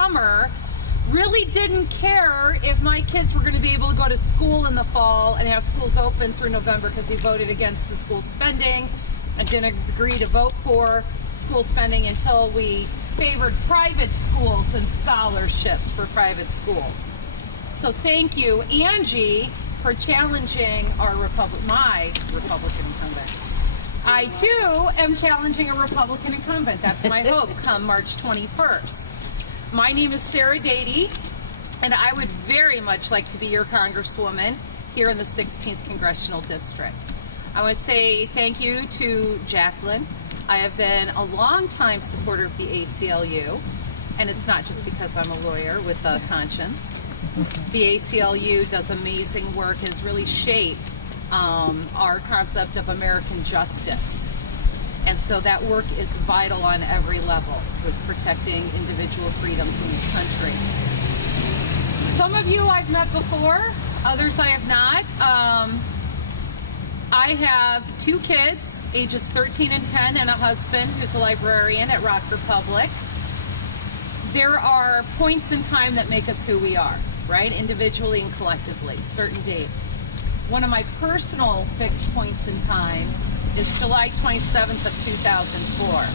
summer really didn't care if my kids were going to be able to go to school in the fall and have schools open through November, because he voted against the school spending and didn't agree to vote for school spending until we favored private schools and scholarships for private schools. So thank you, Angie, for challenging my Republican incumbent. I, too, am challenging a Republican incumbent. That's my hope come March 21st. My name is Sara Dady, and I would very much like to be your Congresswoman here in the 16th Congressional District. I want to say thank you to Jacqueline. I have been a long-time supporter of the ACLU, and it's not just because I'm a lawyer with a conscience. The ACLU does amazing work, has really shaped our concept of American justice. And so that work is vital on every level with protecting individual freedoms in this country. Some of you I've met before, others I have not. I have 2 kids, ages 13 and 10, and a husband who's a librarian at Rockford Public. There are points in time that make us who we are, right? Individually and collectively, certain dates. One of my personal fixed points in time is July 27th of 2004.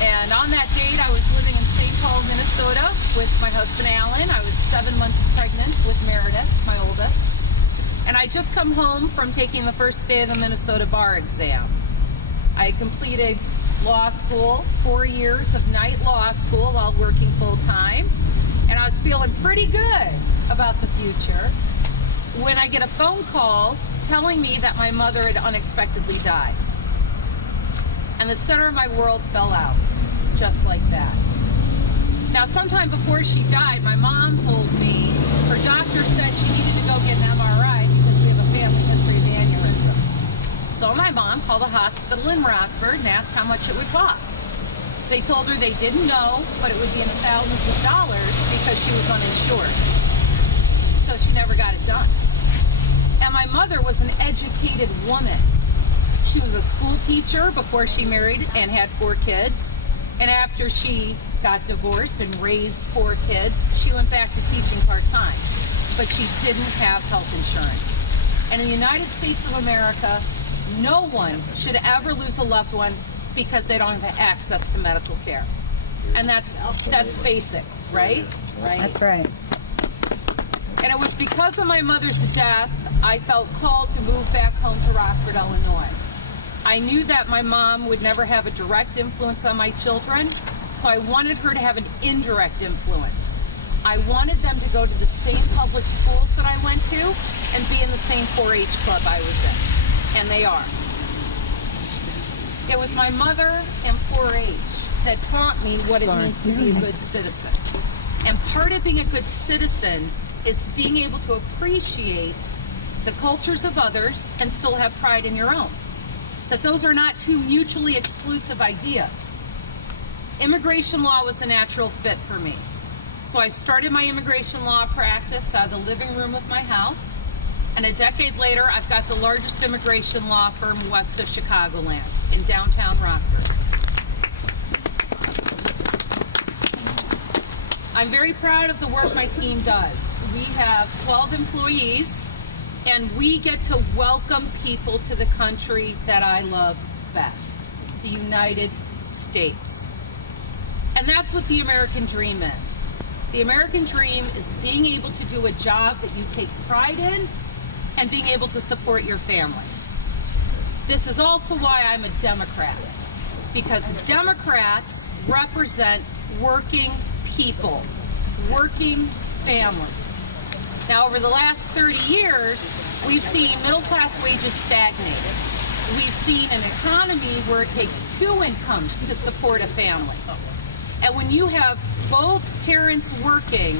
And on that date, I was living in St. Paul, Minnesota with my husband, Alan. I was 7 months pregnant with Meredith, my oldest. And I just come home from taking the first day of the Minnesota bar exam. I completed law school, 4 years of night law school while working full time. And I was feeling pretty good about the future when I get a phone call telling me that my mother had unexpectedly died. And the center of my world fell out, just like that. Now, sometime before she died, my mom told me her doctor said she needed to go get an MRI because we have a family history of aneurysms. So my mom called a hospital in Rockford and asked how much it would cost. They told her they didn't know, but it would be in the thousands of dollars because she was uninsured. So she never got it done. And my mother was an educated woman. She was a school teacher before she married and had 4 kids. And after she got divorced and raised 4 kids, she went back to teaching part-time. But she didn't have health insurance. And in the United States of America, no one should ever lose a loved one because they don't have access to medical care. And that's basic, right? Right. That's right. And it was because of my mother's death, I felt called to move back home to Rockford, Illinois. I knew that my mom would never have a direct influence on my children, so I wanted her to have an indirect influence. I wanted them to go to the same public schools that I went to and be in the same 4-H club I was in, and they are. It was my mother and 4-H that taught me what it means to be a good citizen. And part of being a good citizen is being able to appreciate the cultures of others and still have pride in your own. That those are not two mutually exclusive ideas. Immigration law was a natural fit for me. So I started my immigration law practice out of the living room of my house. And a decade later, I've got the largest immigration law firm west of Chicagoland in downtown Rockford. I'm very proud of the work my team does. We have 12 employees, and we get to welcome people to the country that I love best, the United States. And that's what the American dream is. The American dream is being able to do a job that you take pride in and being able to support your family. This is also why I'm a Democrat, because Democrats represent working people, working families. Now, over the last 30 years, we've seen middle-class wages stagnate. We've seen an economy where it takes 2 incomes to support a family. And when you have both parents working,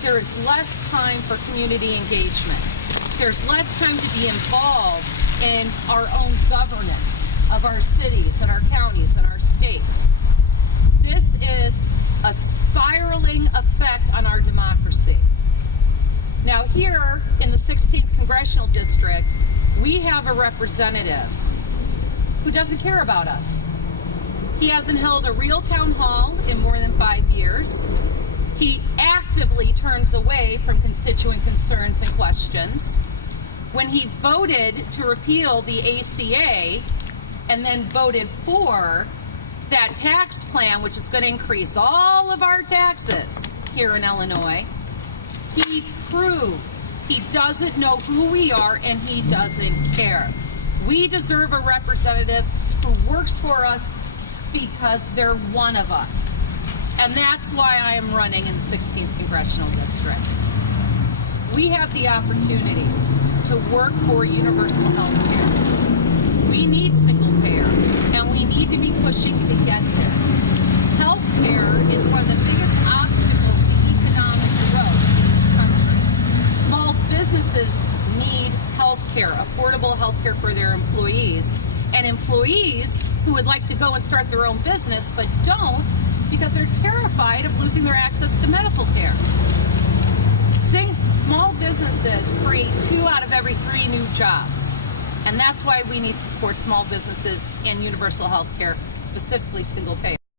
there is less time for community engagement. There's less time to be involved in our own governance of our cities and our counties and our states. This is a spiraling effect on our democracy. Now here in the 16th Congressional District, we have a representative who doesn't care about us. He hasn't held a real town hall in more than 5 years. He actively turns away from constituent concerns and questions. When he voted to repeal the ACA and then voted for that tax plan, which is going to increase all of our taxes here in Illinois, he proved he doesn't know who we are and he doesn't care. We deserve a representative who works for us because they're one of us. And that's why I am running in the 16th Congressional District. We have the opportunity to work for universal health care. We need single payer, and we need to be pushing to get there. Health care is one of the biggest obstacles to economic growth in this country. Small businesses need health care, affordable health care for their employees. And employees who would like to go and start their own business but don't because they're terrified of losing their access to medical care. Small businesses create 2 out of every 3 new jobs. And that's why we need to support small businesses and universal health care, specifically single payer.